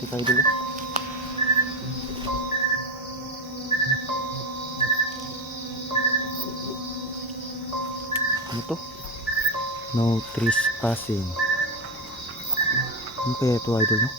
Tika idol. Ano to? No trespassing. Ano kaya ito idol, no?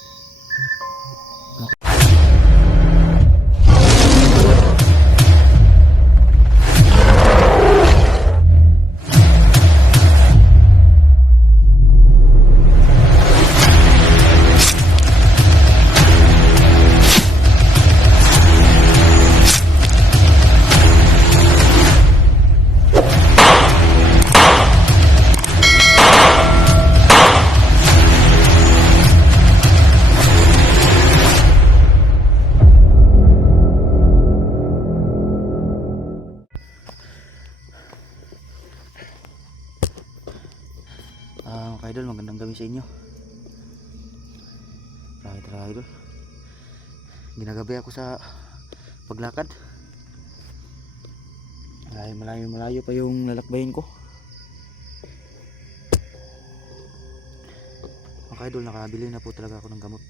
Mga idol, magandang gabi sa inyo. Tara idol, ginagabi ako sa paglakad. Ay, malayo pa yung lalakbayin ko. Mga idol, nakabili na po talaga ako ng gamot.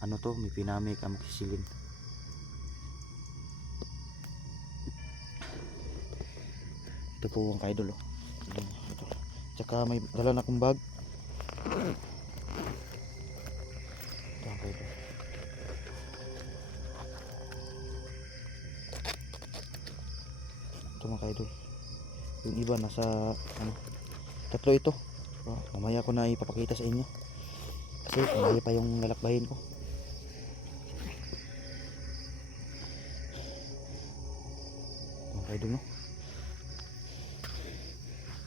Ano to, Mefenamic Amoxicillin. Ito po ang idol, oh. Ito. Tsaka may dala na akong bag. Ito ang idol. Ito mga idol. Yung iba nasa tatlo ito. Mamaya ko na ipapakita sa inyo. Kasi malayo pa yung lalakbayin ko. Mga idol, no?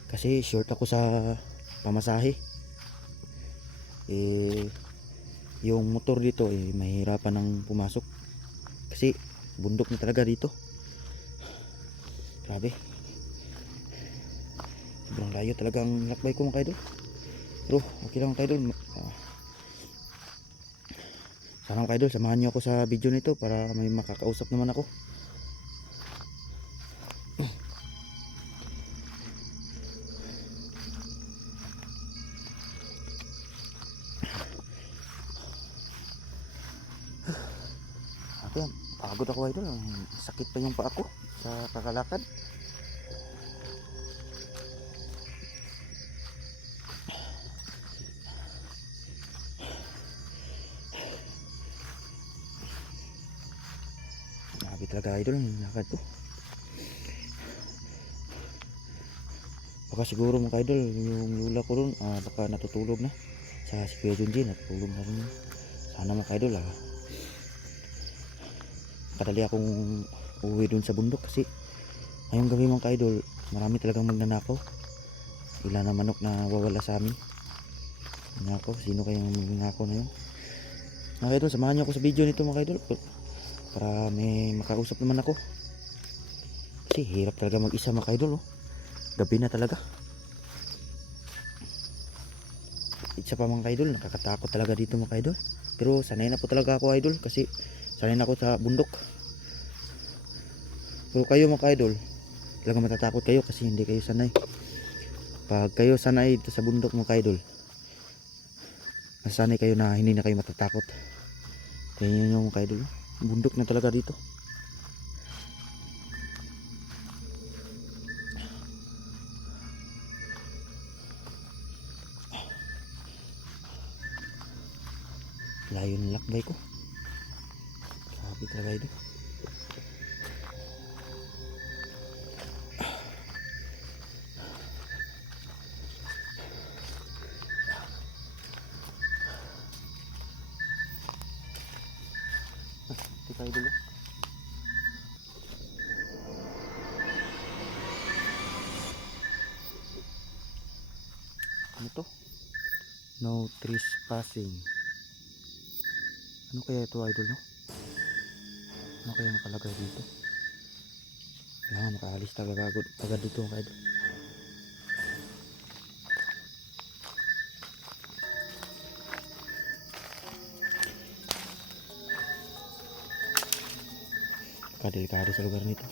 Kasi short ako sa pamasahe. Yung motor dito mahirapan ng pumasok. Kasi bundok na talaga dito. Grabe. Sobrang layo talaga ang lakbay ko mga idol. Pero okay lang mga idol. Sana mga idol, samahan nyo ako sa video nito para may makakausap naman ako. Ayan, pagod ako idol. Sakit pa yung paa ko sa kakalakad. Grabe talaga idol ang lakad ko. Baka siguro mga idol yung lula ko ron baka natutulog na. Sa si Kuya Junji natutulog na rin. Sana mga idol kadali akong uwi dun sa bundok kasi ngayong gabi mga idol marami talagang magnanakaw. Ilan na manok na wawala sa amin. Nako, sino kayang magnanakaw na yun? Mga idol, samahan niyo ako sa video nito mga idol para may makausap naman ako. Kasi hirap talaga mag-isa mga idol, oh. Gabi na talaga. Isa pa mga idol, nakakatakot talaga dito mga idol. Pero sanay na po talaga ako idol kasi sanay na ako sa bundok. Pero kayo mga idol, talaga matatakot kayo kasi hindi kayo sanay. Pag kayo sanay dito sa bundok mga idol, masanay kayo na hindi na kayo matatakot. Kaya yun yung mga idol, bundok na talaga dito. Layo ng lakbay ko. Grabe talaga idol. Tika idol, oh. Ano to? No trespassing. Ano kaya ito idol, no? Ano kaya nakalagay dito? Kailangan makaalis talaga agad dito mga idol. Kadelikado sa lugar nito.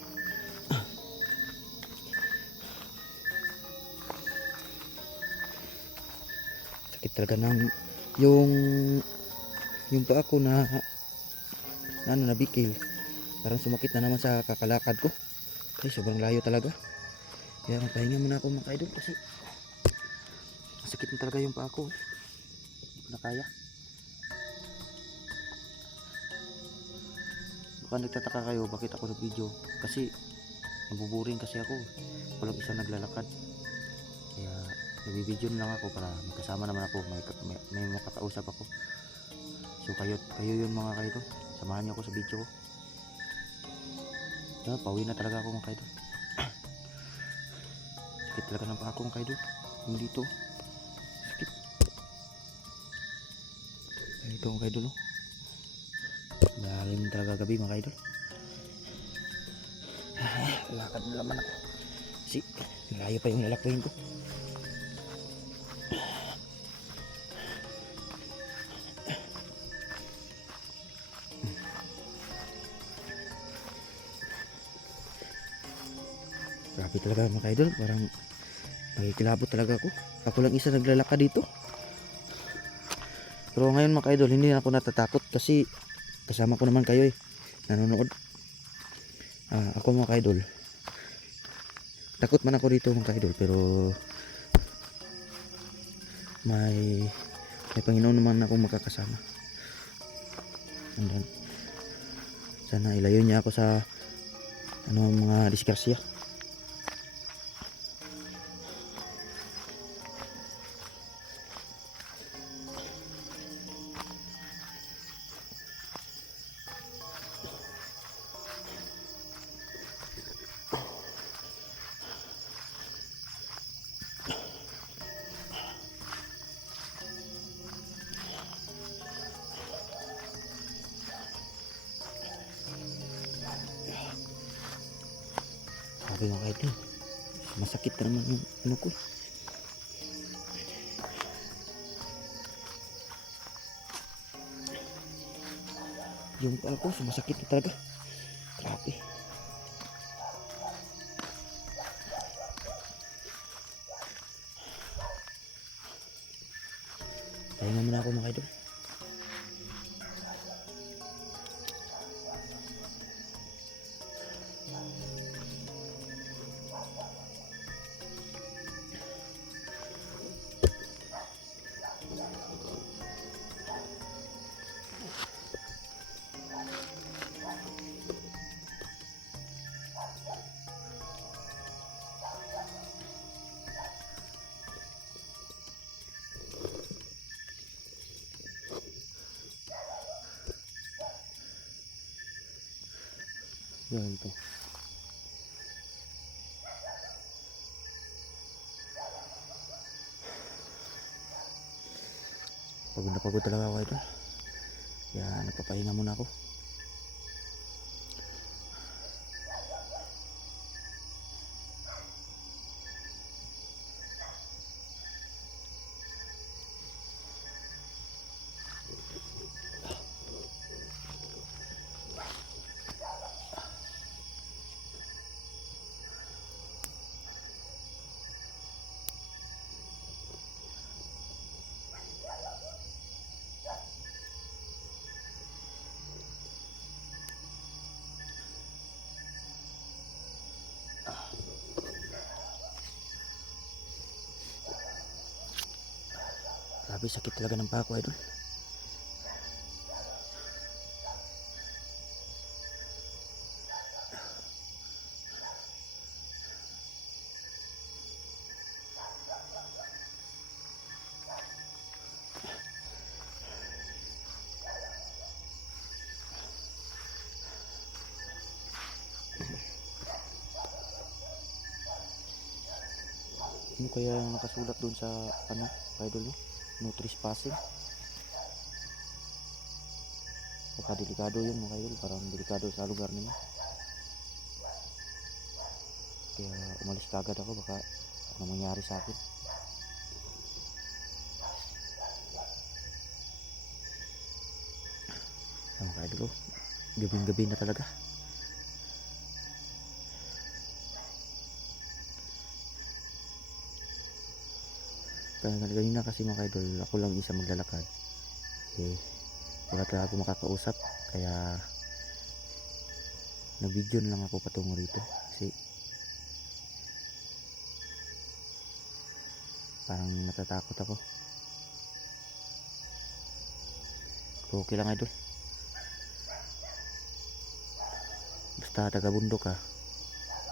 Sakit talaga ng yung yung paa ko na ano, nabikil. Parang sumakit na naman sa kakalakad ko. Ay, sobrang layo talaga. Kaya magpahinga muna ako mga idol kasi sakit na talaga yung paa ko. Hindi ko na kaya. Baka nagtataka kayo bakit ako nag-video. Kasi nabuburing kasi ako. Walang isa naglalakad. Kaya nag-video na lang ako para magkasama naman ako. May makakausap ako. So kayo yun mga kaidol. Samahan niyo ako sa video ko. Pauwi na talaga ako mga kaidol. Sakit talaga ng paa ko mga kaidol. Yung dito. Sakit. Ito mga kaidol. Lalim talaga gabi mga kaidol. Lakad na naman ako. Kasi layo pa yung lalakbayin ko. Grabe talaga mga kaidol. Parang nakikilabot talaga ako. Ako lang isa naglalakad dito. Pero ngayon mga kaidol, hindi na ako natatakot kasi kasama ko naman kayo nanonood. Ako mga kaidol, takot man ako dito mga kaidol, pero may Panginoon naman ako makakasama. And then, sana ilayo niya ako sa mga disgrasya. Sabi mga kaidol, masakit na naman yung ano ko. Yung paa ko sumasakit na talaga. Grabe. Pahinga muna ako mga kaidol. Yan to. Pagod na pagod talaga ako ito. Kaya nagpapahinga muna ako. Grabe, sakit talaga ng paa ko idol. Ano kaya yung nakasulat doon sa idol no? No trespassing. Baka delikado yun mga idol, parang delikado sa lugar nila. Kaya umalis kagad ako, baka ano mangyari sa akin. Mga idol, gabing-gabi na talaga. Kaya kanina kasi mga idol, ako lang isa maglalakad. wala talaga ako makakausap, kaya nag-video na lang ako patungo rito kasi parang natatakot ako. Pero okay lang idol, basta taga bundok ka,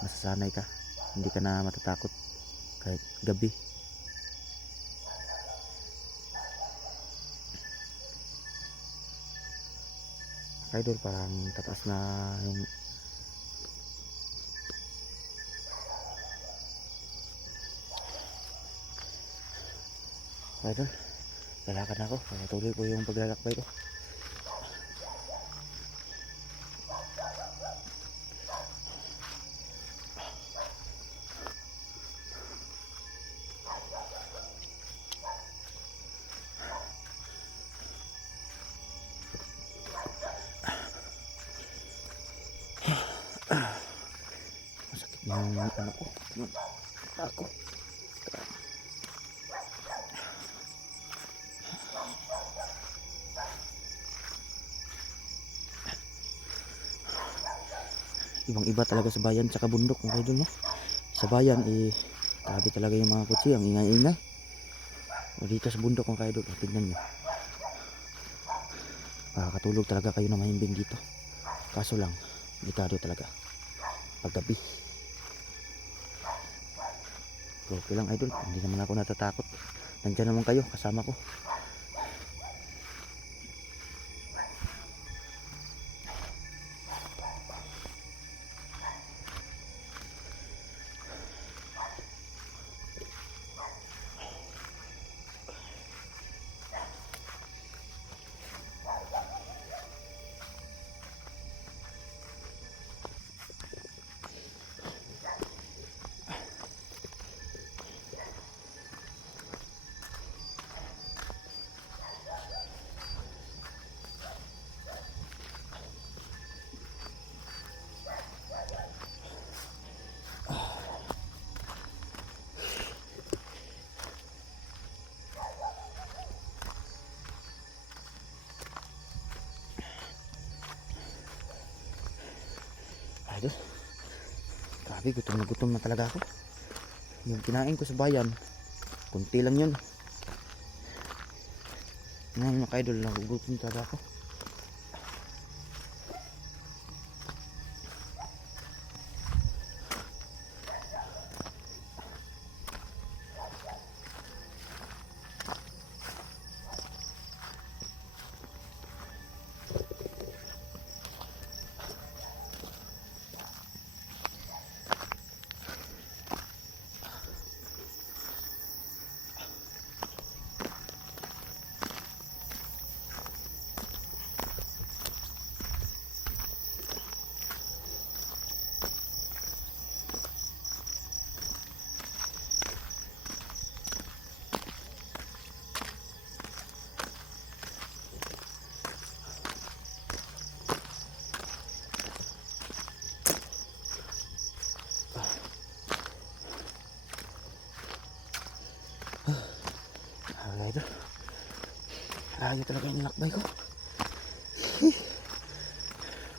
masasanay ka, hindi ka na matatakot kahit gabi. Idol, parang tataas na yung idol, lalakad na ako, tuloy ko yung paglalakbay ko. Masakit na yung ano ko, yung ako. Ibang iba talaga sa bayan tsaka bundok mga idol, no? Sa bayan grabe talaga yung mga kutsi, ang ingay-ingay. O dito sa bundok mga idol, tignan nyo, makakatulog talaga kayo na mahimbing dito. Kaso lang, delikado talaga paggabi. Pero okay lang idol, hindi naman ako natatakot, nandyan naman kayo kasama ko. Idol, grabe, gutom na talaga ako. Yung kinain ko sa bayan, kunti lang yun. Ngayon mga idol, nagugutom talaga ako. Idol, layo talaga yung nilakbay ko.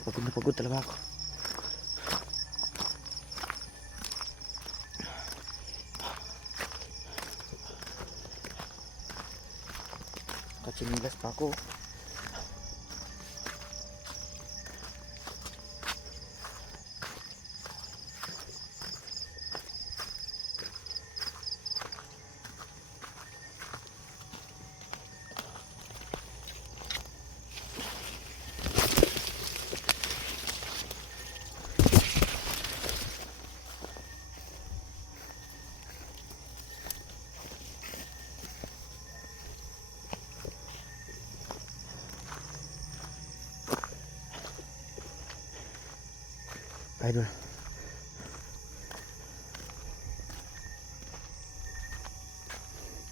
Pagod na pagod talaga ako. Katsinilas pa ako. Idol,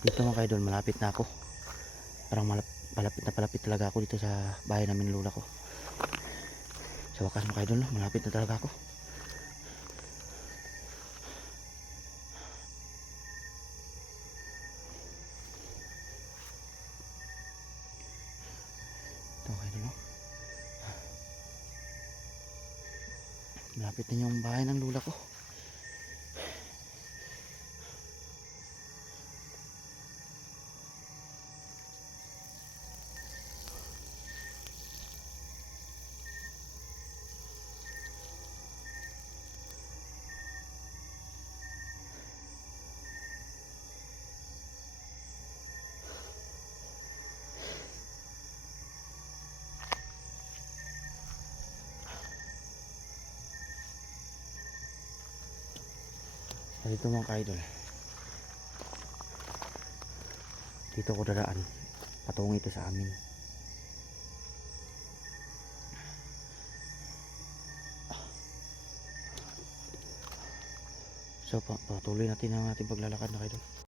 dito mga idol, malapit na ako. Parang palapit talaga ako dito sa bahay namin lula ko. Sa wakas mga idol, malapit na talaga ako. Ito Malapit na yung bahay ng lula ko. Dito mga ka-idol, dito ko dadaan patungo ito sa amin. So patuloy natin ang ating paglalakad na ka-idol.